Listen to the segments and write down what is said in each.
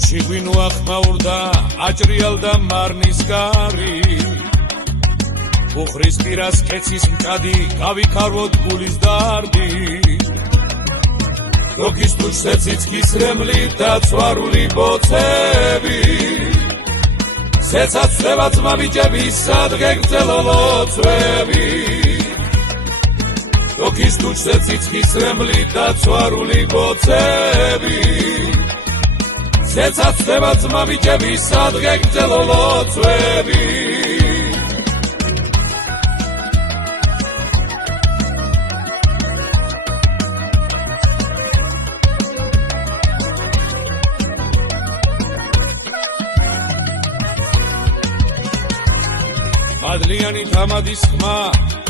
გორში ღვინო ახმაურდა აჭრიალდა მარნის გარი ბუხრის პირას კეცის მჭადი გავიქარვოთ გულის დარდი გოგის თუშზე ციცქის რემლი და ცვარული ბოცები ზეცად ცდება ძმაბიჭები სადღე გრძელო ლოცვები გოგის თუშზე ციცქის რემლი და ცვარული ბოცები ზეცად ცდება ძმაბიჭები სადღე გრძელო ლოცვები მადლიანი თამადის ხმა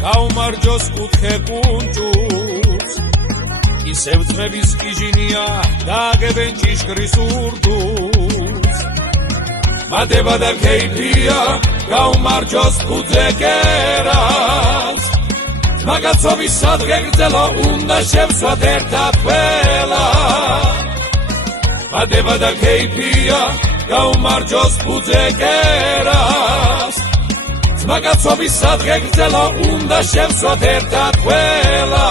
გაუმარჯოს კუთხე კუნჭუს ისევ ძმების კიჟინია დააგებენ ჭიშკრის ურდუს მადება და ქეიფია გაუმარჯოს ფუძე კერას მაგაცობის სადღე გრძელო უნდა შევსვათ ერთად ყველა მადება და ქეიფია გაუმარჯოს ფუძე კერას მაგაცობის სადღე გრძელო უნდა შევსვათ ერთად ყველა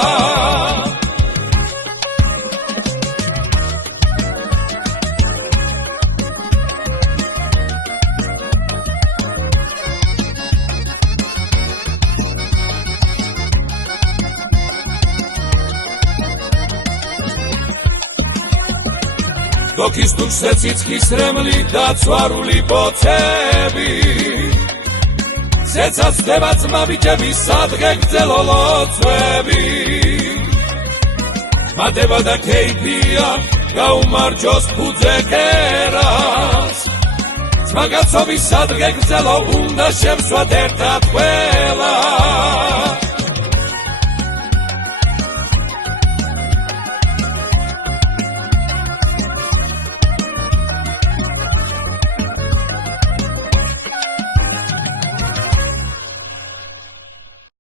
გოგის თუშზე ციცქის რემლი და ცვარული ბოცები ზეცად ცდება ძმაბიჭები სადღე გრძელო ლოცვები მადება და ქეიფია გაუმარჯოს ფუძე კერას მაგაცობის სადღე გრძელო უნდა შევსვათ ერთად ყველა